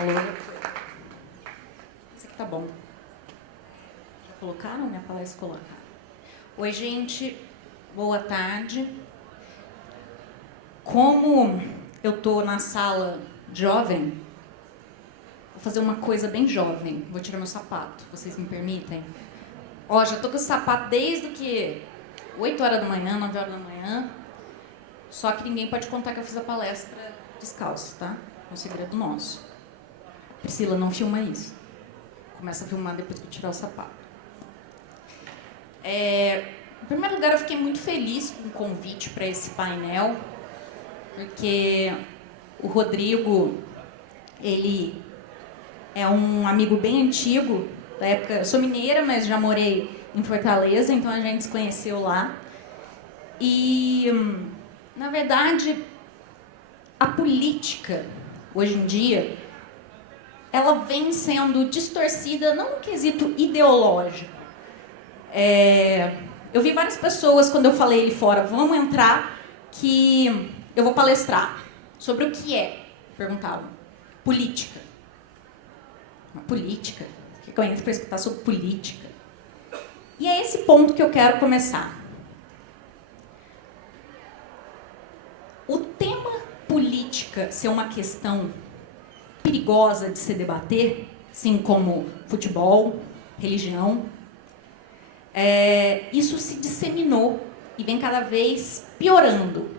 Alô? Isso aqui tá bom. Já colocaram minha palestra? Colocaram. Oi, gente. Boa tarde. Como eu tô na sala jovem, vou fazer uma coisa bem jovem. Vou tirar meu sapato. Vocês me permitem? Ó, já tô com esse sapato desde que 8 horas da manhã, 9 horas da manhã. Só que ninguém pode contar que eu fiz a palestra descalço, tá? É um segredo nosso. Priscila, não filma isso. Começa a filmar depois que eu tirar o sapato. Em primeiro lugar, eu fiquei muito feliz com o convite para esse painel, porque o Rodrigo, ele é um amigo bem antigo, da época... Eu sou mineira, mas já morei em Fortaleza, então a gente se conheceu lá. E, na verdade, a política, hoje em dia, ela vem sendo distorcida, não no quesito ideológico. Eu vi várias pessoas, quando eu falei ali fora, vamos entrar, que eu vou palestrar sobre o que é, perguntavam, política. Uma política? O que eu entro para escutar sobre política? E é esse ponto que eu quero começar. O tema política ser uma questão perigosa de se debater, assim como futebol, religião, isso se disseminou e vem cada vez piorando.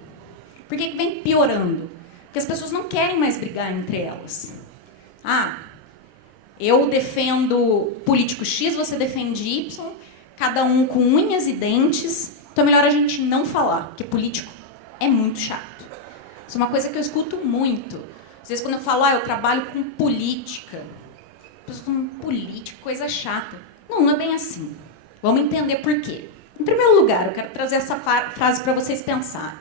Por que vem piorando? Porque as pessoas não querem mais brigar entre elas. Eu defendo político X, você defende Y, cada um com unhas e dentes, então é melhor a gente não falar, porque político é muito chato. Isso é uma coisa que eu escuto muito. Às vezes, quando eu falo, eu trabalho com política, as pessoas falam, política, coisa chata. Não é bem assim. Vamos entender por quê. Em primeiro lugar, eu quero trazer essa frase para vocês pensarem.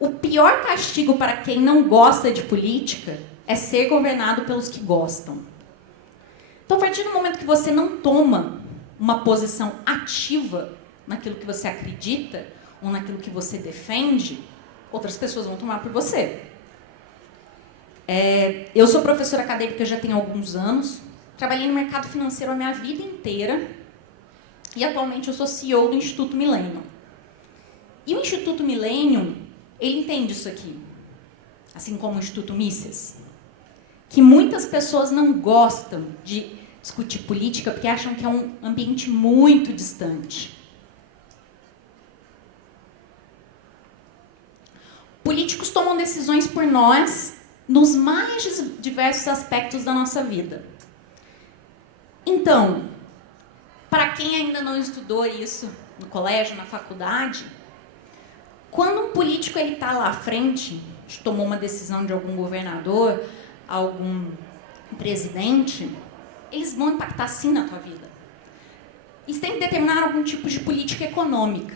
O pior castigo para quem não gosta de política é ser governado pelos que gostam. Então, a partir do momento que você não toma uma posição ativa naquilo que você acredita ou naquilo que você defende, outras pessoas vão tomar por você. Eu sou professora acadêmica já tem alguns anos, trabalhei no mercado financeiro a minha vida inteira e atualmente eu sou CEO do Instituto Millennium. E o Instituto Millennium, ele entende isso aqui, assim como o Instituto Mises, que muitas pessoas não gostam de discutir política porque acham que é um ambiente muito distante. Políticos tomam decisões por nós nos mais diversos aspectos da nossa vida. Então, para quem ainda não estudou isso no colégio, na faculdade, quando um político está lá à frente, tomou uma decisão de algum governador, algum presidente, eles vão impactar sim na tua vida. Eles têm que determinar algum tipo de política econômica.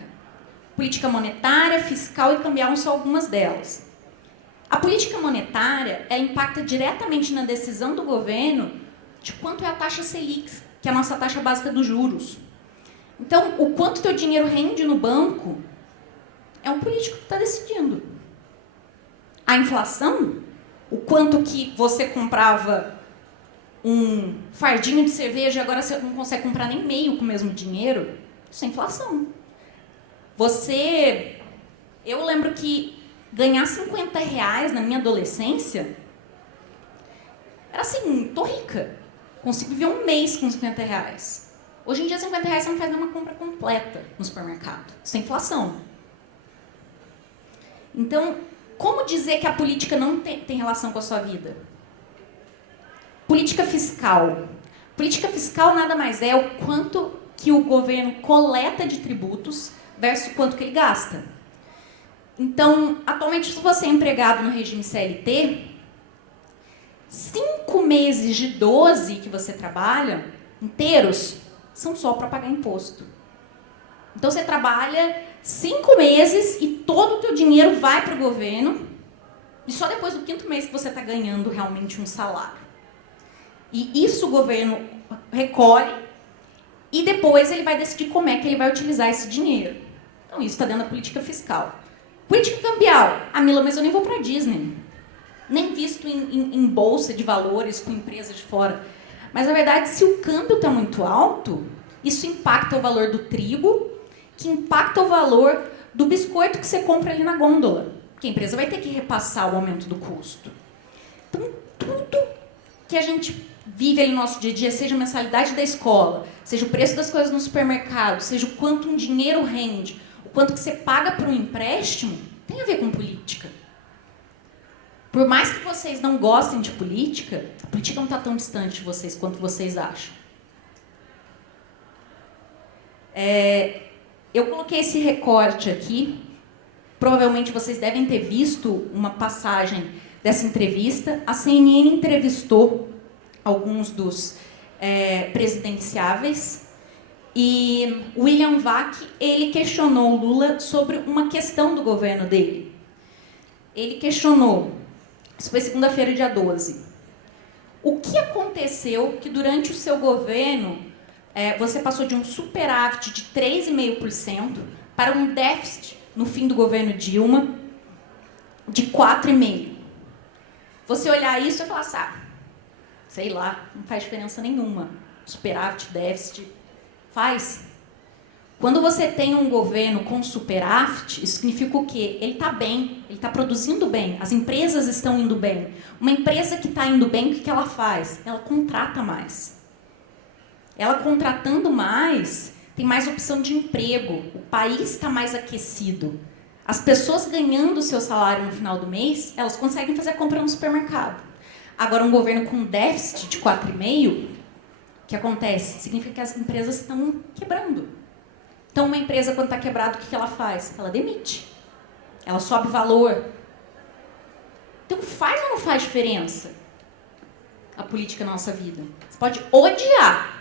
Política monetária, fiscal e cambial são algumas delas. A política monetária, ela impacta diretamente na decisão do governo de quanto é a taxa Selic, que é a nossa taxa básica dos juros. Então, o quanto teu dinheiro rende no banco é um político que está decidindo. A inflação, o quanto que você comprava um fardinho de cerveja e agora você não consegue comprar nem meio com o mesmo dinheiro, isso é inflação. Eu lembro que ganhar R$50 na minha adolescência era assim, tô rica. Consigo viver um mês com R$50. Hoje em dia, R$50 você não faz nenhuma compra completa no supermercado. Isso é inflação. Então, como dizer que a política não tem relação com a sua vida? Política fiscal. Política fiscal nada mais é o quanto que o governo coleta de tributos versus quanto que ele gasta. Então, atualmente, se você é empregado no regime CLT, 5 meses de 12 que você trabalha, inteiros, são só para pagar imposto. Então, você trabalha 5 meses e todo o teu dinheiro vai para o governo e só depois do 5º mês que você está ganhando realmente um salário. E isso o governo recolhe e depois ele vai decidir como é que ele vai utilizar esse dinheiro. Então, isso está dentro da política fiscal. Política cambial. Mila, mas eu nem vou para a Disney. nem visto em bolsa de valores com empresas de fora. Mas, na verdade, se o câmbio está muito alto, isso impacta o valor do trigo, que impacta o valor do biscoito que você compra ali na gôndola, porque a empresa vai ter que repassar o aumento do custo. Então, tudo que a gente vive ali no nosso dia a dia, seja a mensalidade da escola, seja o preço das coisas no supermercado, seja o quanto um dinheiro rende, o quanto que você paga por um empréstimo, tem a ver com política. Por mais que vocês não gostem de política, a política não está tão distante de vocês quanto vocês acham. Eu coloquei esse recorte aqui. Provavelmente vocês devem ter visto uma passagem dessa entrevista. A CNN entrevistou alguns dos presidenciáveis e William Vac, ele questionou o Lula sobre uma questão do governo dele. Ele questionou, isso foi segunda-feira, dia 12, o que aconteceu que durante o seu governo você passou de um superávit de 3,5% para um déficit no fim do governo Dilma de 4,5%. Você olhar isso e falar assim, sei lá, não faz diferença nenhuma. Superávit, déficit, faz. Quando você tem um governo com superávit, isso significa o quê? Ele está bem, ele está produzindo bem, as empresas estão indo bem. Uma empresa que está indo bem, o que ela faz? Ela contrata mais. Ela contratando mais, tem mais opção de emprego, o país está mais aquecido. As pessoas ganhando o seu salário no final do mês, elas conseguem fazer a compra no supermercado. Agora, um governo com déficit de 4,5%, o que acontece? Significa que as empresas estão quebrando. Então, uma empresa, quando está quebrada, o que ela faz? Ela demite. Ela sobe valor. Então, faz ou não faz diferença a política na nossa vida? Você pode odiar.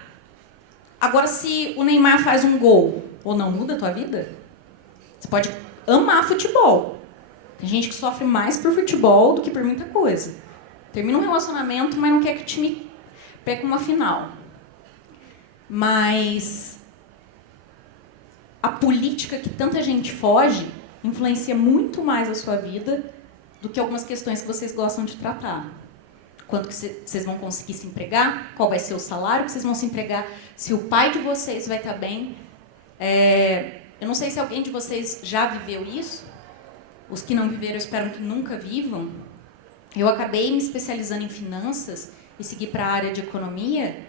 Agora, se o Neymar faz um gol, ou não muda a tua vida? Você pode amar futebol. Tem gente que sofre mais por futebol do que por muita coisa. Termina um relacionamento, mas não quer que o time perca uma final. Mas a política que tanta gente foge influencia muito mais a sua vida do que algumas questões que vocês gostam de tratar. Quanto que vocês vão conseguir se empregar, qual vai ser o salário que vocês vão se empregar, se o pai de vocês vai estar bem. Eu não sei se alguém de vocês já viveu isso. Os que não viveram, eu espero que nunca vivam. Eu acabei me especializando em finanças e segui para a área de economia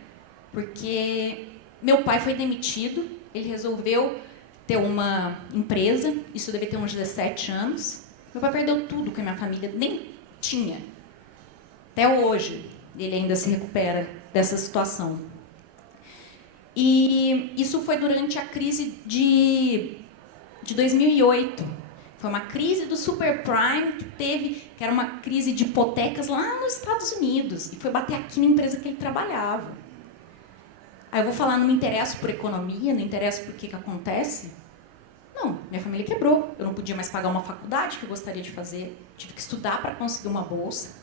porque meu pai foi demitido, ele resolveu ter uma empresa, isso deve ter uns 17 anos. Meu pai perdeu tudo que a minha família nem tinha. Até hoje, ele ainda se recupera dessa situação. E isso foi durante a crise de 2008. Foi uma crise do superprime que era uma crise de hipotecas lá nos Estados Unidos. E foi bater aqui na empresa que ele trabalhava. Aí eu vou falar, não me interesso por economia, não interesso por que acontece. Não, minha família quebrou. Eu não podia mais pagar uma faculdade que eu gostaria de fazer. Tive que estudar para conseguir uma bolsa.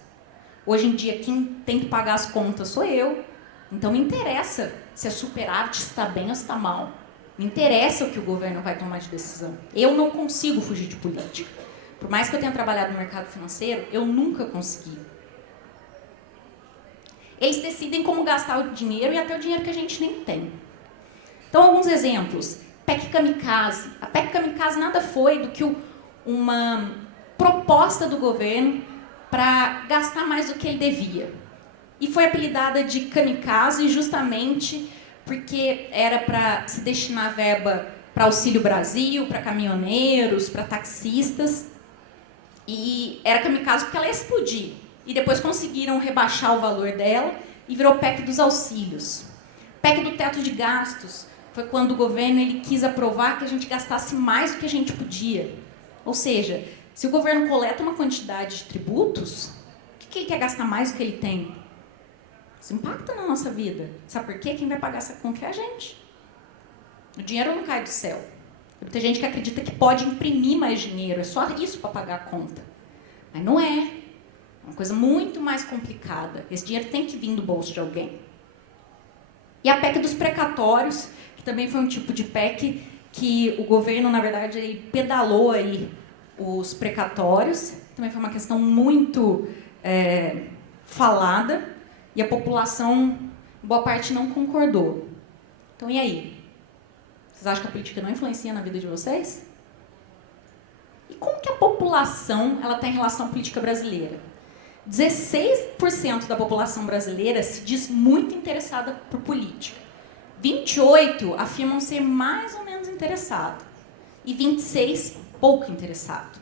Hoje em dia, quem tem que pagar as contas sou eu. Então, me interessa se é superávit, se está bem ou se está mal. Me interessa o que o governo vai tomar de decisão. Eu não consigo fugir de política. Por mais que eu tenha trabalhado no mercado financeiro, eu nunca consegui. Eles decidem como gastar o dinheiro e até o dinheiro que a gente nem tem. Então, alguns exemplos. PEC Kamikaze. A PEC Kamikaze nada foi do que uma proposta do governo para gastar mais do que ele devia. E foi apelidada de Kamikaze justamente porque era para se destinar verba para Auxílio Brasil, para caminhoneiros, para taxistas. E era Kamikaze porque ela ia explodir. E depois conseguiram rebaixar o valor dela e virou PEC dos auxílios. PEC do teto de gastos foi quando o governo ele quis aprovar que a gente gastasse mais do que a gente podia. Ou seja, se o governo coleta uma quantidade de tributos, o que ele quer gastar mais do que ele tem? Isso impacta na nossa vida. Sabe por quê? Quem vai pagar essa conta é a gente. O dinheiro não cai do céu. Tem muita gente que acredita que pode imprimir mais dinheiro, é só isso para pagar a conta. Mas não é. É uma coisa muito mais complicada. Esse dinheiro tem que vir do bolso de alguém. E a PEC dos precatórios, que também foi um tipo de PEC que o governo, na verdade, ele pedalou aí os precatórios. Também foi uma questão muito falada e a população, boa parte, não concordou. Então, e aí? Vocês acham que a política não influencia na vida de vocês? E como que a população ela está em relação à política brasileira? 16% da população brasileira se diz muito interessada por política. 28% afirmam ser mais ou menos interessado. E 26% pouco interessado.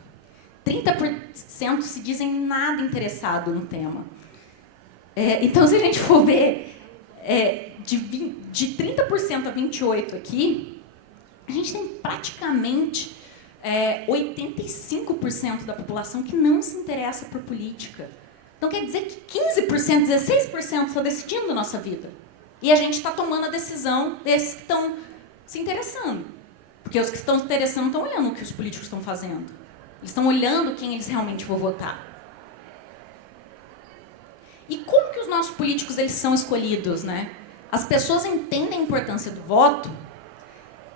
30% se dizem nada interessado no tema. Então, se a gente for ver de 30% a 28% aqui, a gente tem praticamente 85% da população que não se interessa por política. Então, quer dizer que 15%, 16% estão decidindo a nossa vida. E a gente está tomando a decisão desses que estão se interessando. Porque os que estão se interessando não estão olhando o que os políticos estão fazendo. Eles estão olhando quem eles realmente vão votar. E como que os nossos políticos eles são escolhidos, né? As pessoas entendem a importância do voto.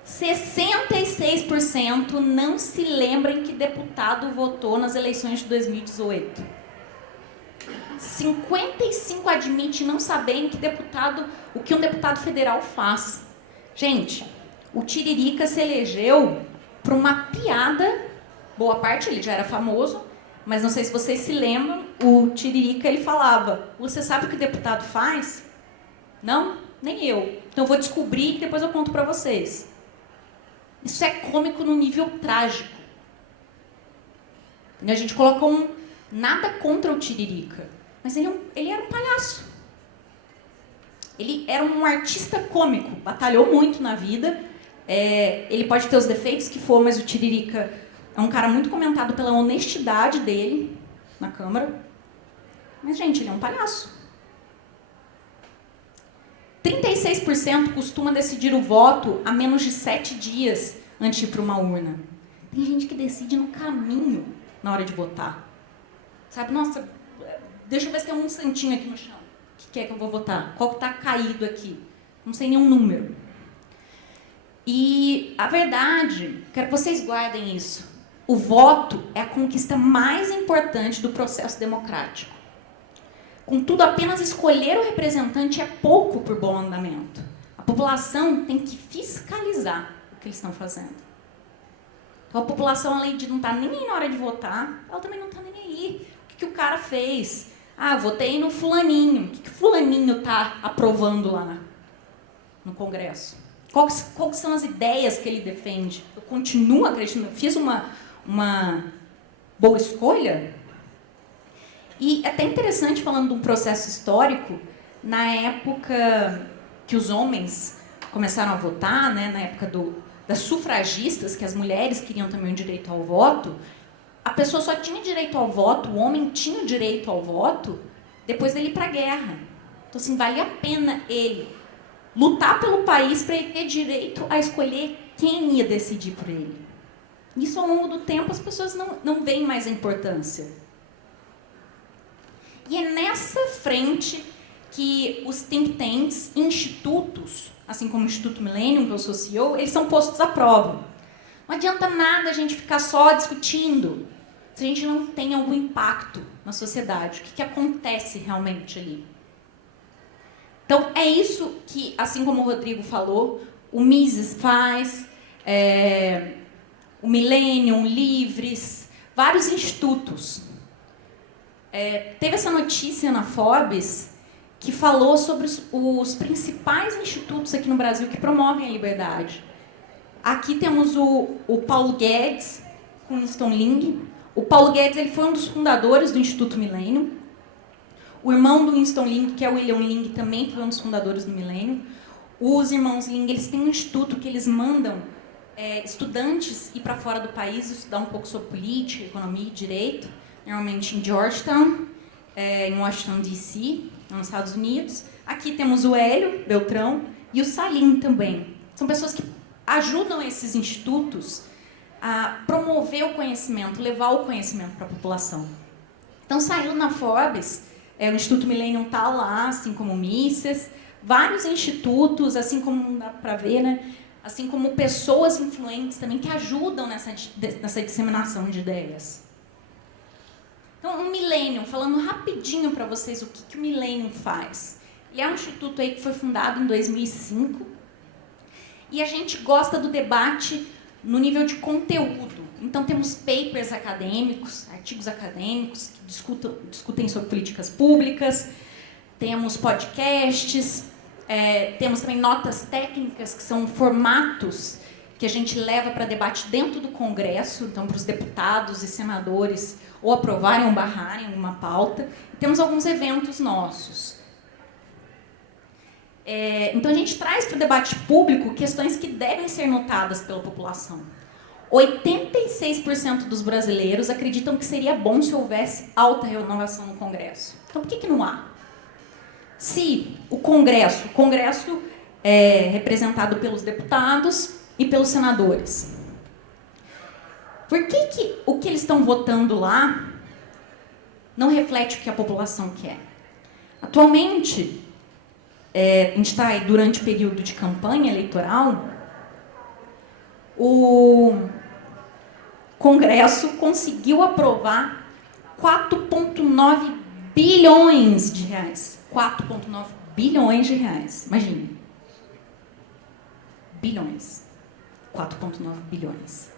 66% não se lembram que deputado votou nas eleições de 2018. 55% admite não saberem o que um deputado federal faz. Gente, o Tiririca se elegeu por uma piada. Boa parte ele já era famoso, mas não sei se vocês se lembram, o Tiririca ele falava: você sabe o que o deputado faz? Não? Nem eu. Então eu vou descobrir e depois eu conto para vocês. Isso é cômico no nível trágico. E a gente colocou nada contra o Tiririca, mas ele era um palhaço. Ele era um artista cômico, batalhou muito na vida. Ele pode ter os defeitos que for, mas o Tiririca é um cara muito comentado pela honestidade dele na Câmara. Mas, gente, ele é um palhaço. 36% costuma decidir o voto a menos de 7 dias antes de ir para uma urna. Tem gente que decide no caminho na hora de votar. Sabe, nossa, deixa eu ver se tem um santinho aqui no chão. O que é que eu vou votar? Qual que está caído aqui? Não sei nenhum número. E a verdade, quero que vocês guardem isso. O voto é a conquista mais importante do processo democrático. Contudo, apenas escolher o representante é pouco por bom andamento. A população tem que fiscalizar o que eles estão fazendo. Então, a população, além de não estar nem aí na hora de votar, ela também não está nem aí. O que o cara fez? Ah, votei no fulaninho. O que o fulaninho está aprovando lá no Congresso? Quais são as ideias que ele defende? Eu continuo acreditando. Eu fiz uma boa escolha? E é até interessante, falando de um processo histórico, na época que os homens começaram a votar, né, na época das sufragistas, que as mulheres queriam também o direito ao voto, a pessoa só tinha direito ao voto, o homem tinha o direito ao voto depois dele ir para a guerra. Então, assim, valia a pena ele lutar pelo país para ele ter direito a escolher quem ia decidir por ele. Isso, ao longo do tempo, as pessoas não veem mais a importância. E é nessa frente que os think tanks, institutos, assim como o Instituto Millennium, que eu sou CEO, eles são postos à prova. Não adianta nada a gente ficar só discutindo se a gente não tem algum impacto na sociedade. O que acontece realmente ali? Então, é isso que, assim como o Rodrigo falou, o Mises faz, o Millennium, Livres, vários institutos. Teve essa notícia na Forbes que falou sobre os principais institutos aqui no Brasil que promovem a liberdade. Aqui temos o Paulo Guedes, com o Winston Ling. O Paulo Guedes ele foi um dos fundadores do Instituto Millennium. O irmão do Winston Ling, que é o William Ling, também foi um dos fundadores do Millennium. Os irmãos Ling eles têm um instituto que eles mandam estudantes ir para fora do país estudar um pouco sobre política, economia e direito, normalmente em Georgetown, em Washington, D.C., nos Estados Unidos. Aqui temos o Hélio Beltrão e o Salim também. São pessoas que ajudam esses institutos a promover o conhecimento, levar o conhecimento para a população. Então, saiu na Forbes, o Instituto Millennium está lá, assim como o Mises, vários institutos, assim como dá para ver, né? Assim como pessoas influentes também que ajudam nessa disseminação de ideias. Então, o Millennium, falando rapidinho para vocês o que o Millennium faz. Ele é um instituto aí que foi fundado em 2005 e a gente gosta do debate no nível de conteúdo. Então, temos papers acadêmicos, artigos acadêmicos que discutem sobre políticas públicas, temos podcasts, temos também notas técnicas, que são formatos que a gente leva para debate dentro do Congresso, então para os deputados e senadores ou aprovarem ou barrarem uma pauta. E temos alguns eventos nossos. Então a gente traz para o debate público questões que devem ser notadas pela população. 86% dos brasileiros acreditam que seria bom se houvesse alta renovação no Congresso. Então por que não há? Se o Congresso é representado pelos deputados e pelos senadores, por que o que eles estão votando lá não reflete o que a população quer? Atualmente, a gente está aí durante o período de campanha eleitoral, o Congresso conseguiu aprovar 4,9 bilhões de reais. 4,9 bilhões de reais. Imagine. Bilhões. 4,9 bilhões.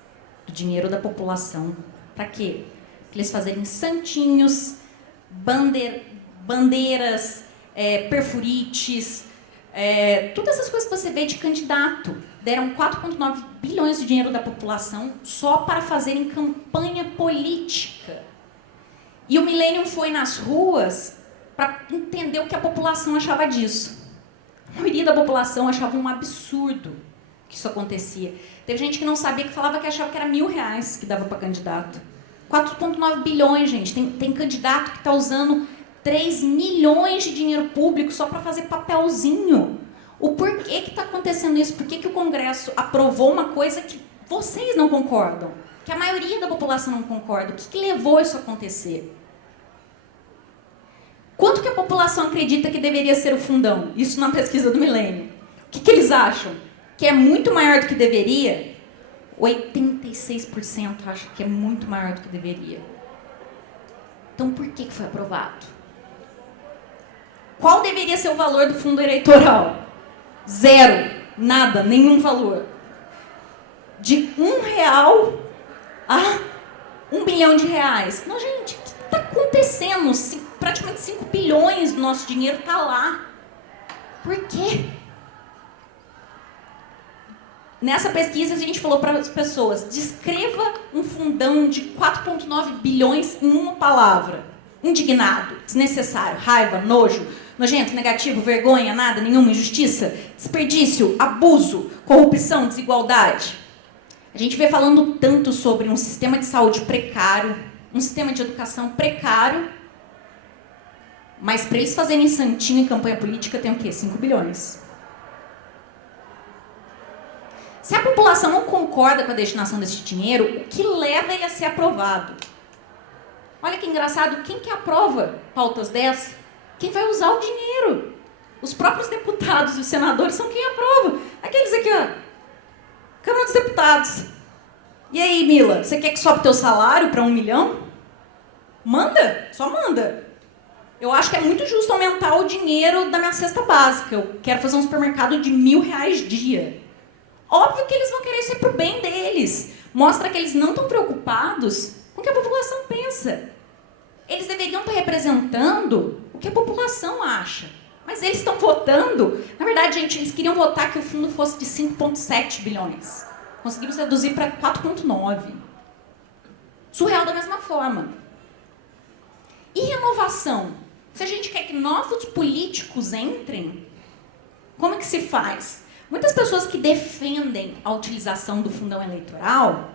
Do dinheiro da população. Para quê? Para eles fazerem santinhos, bandeiras, perfurites, todas essas coisas que você vê de candidato. Deram 4,9 bilhões de dinheiro da população só para fazerem campanha política. E o Millennium foi nas ruas para entender o que a população achava disso. A maioria da população achava um absurdo que isso acontecia. Teve gente que não sabia, que falava que achava que era R$1.000 que dava para candidato. 4,9 bilhões, gente. Tem candidato que está usando 3 milhões de dinheiro público só para fazer papelzinho. O porquê que está acontecendo isso? Por que o Congresso aprovou uma coisa que vocês não concordam? Que a maioria da população não concorda? O que levou isso a acontecer? Quanto que a população acredita que deveria ser o fundão? Isso na pesquisa do Millennium. O que eles acham? Que é muito maior do que deveria? 86% acham que é muito maior do que deveria. Então, por que foi aprovado? Qual deveria ser o valor do fundo eleitoral? Zero. Nada. Nenhum valor. De R$1 a R$1 bilhão. Não, gente, o que está acontecendo? Praticamente 5 bilhões do nosso dinheiro está lá. Por quê? Nessa pesquisa, a gente falou para as pessoas, descreva um fundão de 4,9 bilhões em uma palavra. Indignado, desnecessário, raiva, nojo, nojento, negativo, vergonha, nada, nenhuma, injustiça, desperdício, abuso, corrupção, desigualdade. A gente vê falando tanto sobre um sistema de saúde precário, um sistema de educação precário, mas para eles fazerem santinho em campanha política tem o quê? 5 bilhões. Se a população não concorda com a destinação desse dinheiro, o que leva ele a ser aprovado? Olha que engraçado, quem que aprova pautas dessas? Quem vai usar o dinheiro? Os próprios deputados e os senadores são quem aprova. Aqueles aqui, ó. Câmara dos Deputados. E aí, Mila, você quer que sobe teu salário para 1 milhão? Manda, só manda. Eu acho que é muito justo aumentar o dinheiro da minha cesta básica. Eu quero fazer um supermercado de R$1.000 dia. Óbvio que eles vão querer ser pro bem deles. Mostra que eles não estão preocupados com o que a população pensa. Eles deveriam estar representando o que a população acha. Mas eles estão votando... Na verdade, gente, eles queriam votar que o fundo fosse de 5,7 bilhões. Conseguimos reduzir para 4,9. Surreal da mesma forma. E renovação? Se a gente quer que novos políticos entrem, como é que se faz? Muitas pessoas que defendem a utilização do fundão eleitoral,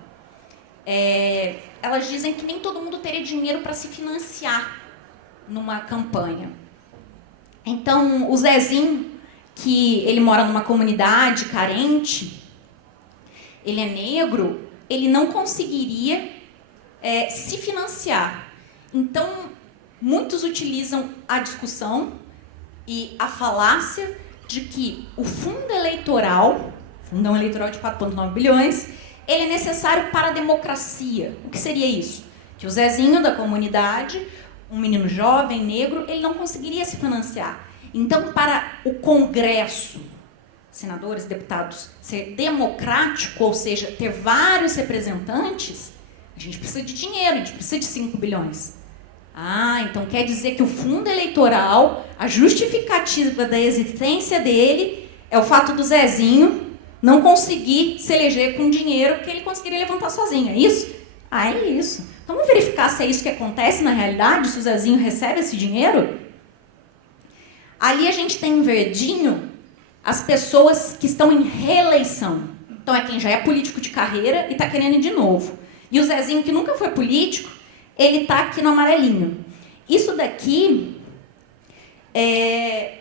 elas dizem que nem todo mundo teria dinheiro para se financiar numa campanha. Então, o Zezinho, que ele mora numa comunidade carente, ele é negro, ele não conseguiria se financiar. Então, muitos utilizam a discussão e a falácia de que o fundo eleitoral, fundão eleitoral de 4,9 bilhões, ele é necessário para a democracia. O que seria isso? Que o Zezinho da comunidade, um menino jovem, negro, ele não conseguiria se financiar. Então, para o Congresso, senadores, deputados, ser democrático, ou seja, ter vários representantes, a gente precisa de dinheiro, a gente precisa de 5 bilhões. Ah, então quer dizer que o fundo eleitoral, a justificativa da existência dele é o fato do Zezinho não conseguir se eleger com dinheiro que ele conseguiria levantar sozinho, é isso? Ah, é isso. Então vamos verificar se é isso que acontece na realidade, se o Zezinho recebe esse dinheiro? Ali a gente tem em verdinho as pessoas que estão em reeleição. Então é quem já é político de carreira e está querendo ir de novo. E o Zezinho, que nunca foi político, ele está aqui no amarelinho. Isso daqui é...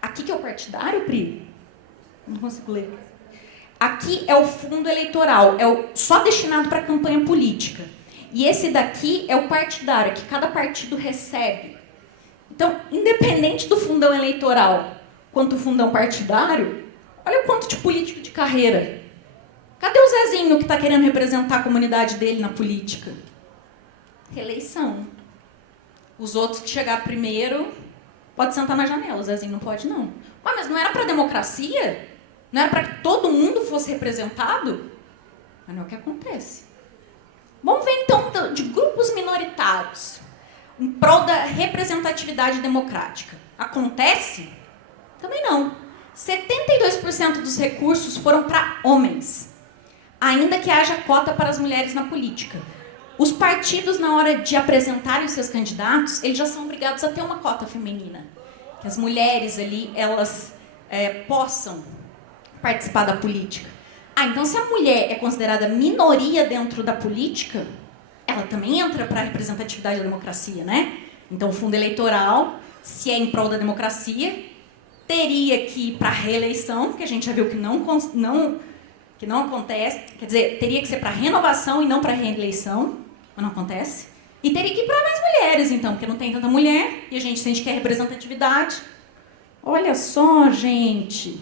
Aqui que é o partidário, Pri? Não consigo ler. Aqui é o fundo eleitoral, só destinado para campanha política. E esse daqui é o partidário, que cada partido recebe. Então, independente do fundão eleitoral quanto o fundão partidário, olha o quanto de político de carreira. Cadê o Zezinho que está querendo representar a comunidade dele na política? Reeleição. Os outros que chegar primeiro, pode sentar na janela, o Zezinho não pode não. Ué, mas não era para democracia? Não era para que todo mundo fosse representado? Mas não é o que acontece. Vamos ver então de grupos minoritários em prol da representatividade democrática. Acontece? Também não. 72% dos recursos foram para homens, ainda que haja cota para as mulheres na política. Os partidos, na hora de apresentarem os seus candidatos, eles já são obrigados a ter uma cota feminina. Que as mulheres ali, elas possam participar da política. Ah, então se a mulher é considerada minoria dentro da política, ela também entra para a representatividade da democracia, né? Então o fundo eleitoral, se é em prol da democracia, teria que ir para a reeleição, que a gente já viu que não acontece, quer dizer, teria que ser para renovação e não para reeleição, mas não acontece. E teria que ir para mais mulheres, então, porque não tem tanta mulher, e a gente sente que é representatividade. Olha só, gente.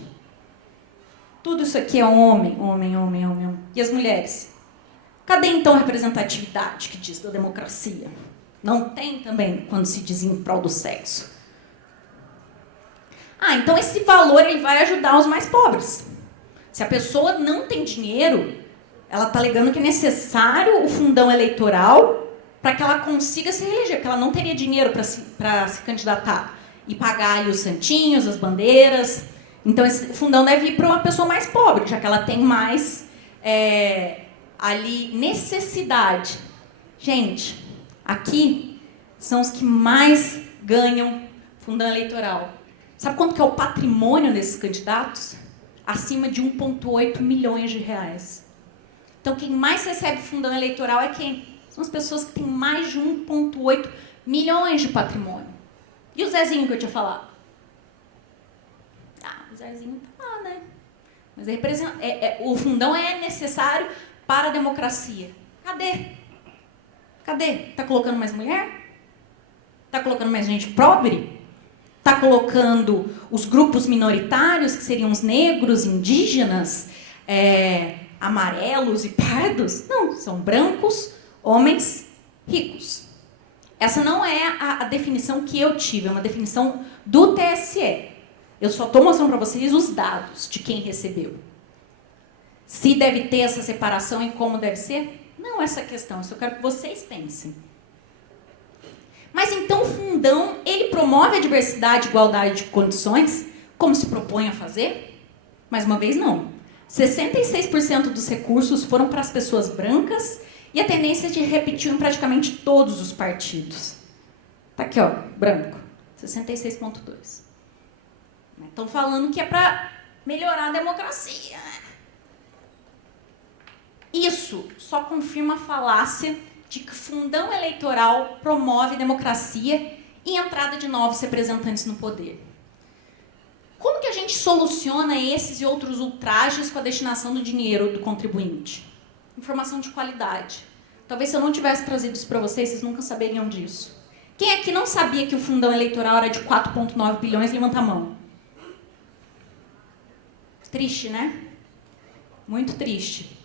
Tudo isso aqui é homem, homem, homem, homem, homem. E as mulheres? Cadê, então, a representatividade que diz da democracia? Não tem também quando se diz em prol do sexo. Ah, então esse valor ele vai ajudar os mais pobres. Se a pessoa não tem dinheiro, ela está alegando que é necessário o fundão eleitoral para que ela consiga se reeleger, porque ela não teria dinheiro para se candidatar e pagar ali os santinhos, as bandeiras. Então, esse fundão deve ir para uma pessoa mais pobre, já que ela tem mais ali necessidade. Gente, aqui são os que mais ganham fundão eleitoral. Sabe quanto que é o patrimônio desses candidatos? Acima de 1,8 milhões de reais. Então, quem mais recebe fundão eleitoral é quem? São as pessoas que têm mais de 1,8 milhões de patrimônio. E o Zezinho que eu tinha falado? Ah, o Zezinho tá lá, né? Mas o fundão é necessário para a democracia. Cadê? Cadê? Tá colocando mais mulher? Tá colocando mais gente pobre? Está colocando os grupos minoritários, que seriam os negros, indígenas, amarelos e pardos? Não, são brancos, homens, ricos. Essa não é a definição que eu tive, é uma definição do TSE. Eu só estou mostrando para vocês os dados de quem recebeu. Se deve ter essa separação e como deve ser? Não essa questão, eu só quero que vocês pensem. Mas então o fundão, ele promove a diversidade e igualdade de condições, como se propõe a fazer? Mais uma vez, não. 66% dos recursos foram para as pessoas brancas e a tendência de repetir em praticamente todos os partidos. Tá aqui, ó, branco, 66,2%. Estão falando que é para melhorar a democracia. Isso só confirma a falácia de que fundão eleitoral promove democracia e entrada de novos representantes no poder. Como que a gente soluciona esses e outros ultrajes com a destinação do dinheiro do contribuinte? Informação de qualidade. Talvez se eu não tivesse trazido isso para vocês, vocês nunca saberiam disso. Quem aqui não sabia que o fundão eleitoral era de 4,9 bilhões, levanta a mão. Triste, né? Muito triste.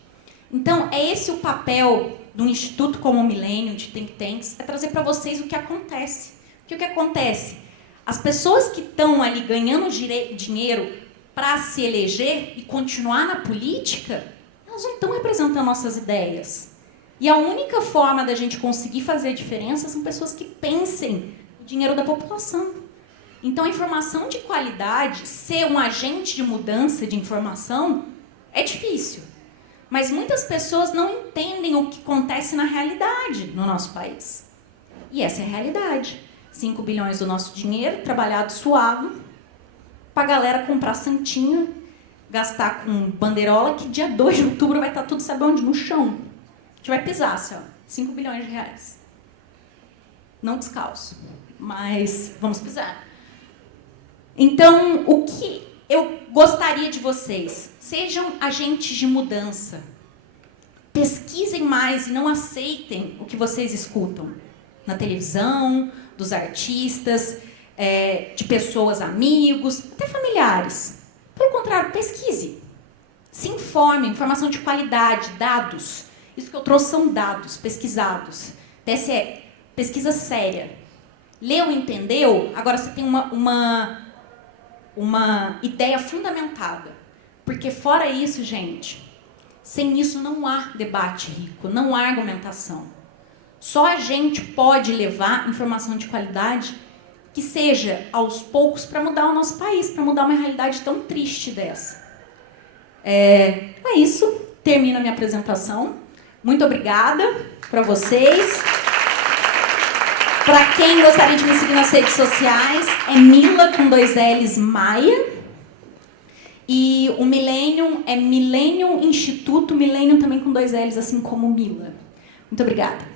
Então, é esse o papel de um instituto como o Millennium, de think tanks, é trazer para vocês o que acontece. Porque o que acontece? As pessoas que estão ali ganhando dinheiro para se eleger e continuar na política, elas não estão representando nossas ideias. E a única forma da gente conseguir fazer a diferença são pessoas que pensem o dinheiro da população. Então, a informação de qualidade, ser um agente de mudança de informação, é difícil. Mas muitas pessoas não entendem o que acontece na realidade no nosso país. E essa é a realidade. 5 bilhões do nosso dinheiro, trabalhado suado, para a galera comprar santinho, gastar com bandeirola, que dia 2 de outubro vai estar tudo, sabe onde? No chão. A gente vai pisar, assim, ó, 5 bilhões de reais. Não descalço, mas vamos pisar. Então, o que eu gostaria de vocês? Sejam agentes de mudança. Pesquisem mais e não aceitem o que vocês escutam na televisão, dos artistas, de pessoas, amigos, até familiares. Pelo contrário, pesquise. Se informe, informação de qualidade, dados. Isso que eu trouxe são dados pesquisados. TSE, pesquisa séria. Leu, entendeu? Agora você tem uma ideia fundamentada. Porque fora isso, gente, sem isso não há debate rico, não há argumentação. Só a gente pode levar informação de qualidade que seja, aos poucos, para mudar o nosso país, para mudar uma realidade tão triste dessa. É isso. Termino a minha apresentação. Muito obrigada para vocês. Para quem gostaria de me seguir nas redes sociais, é Mila com 2 L's Maia. E o Millennium é Millennium Instituto, Millennium também com 2 L's, assim como Mila. Muito obrigada.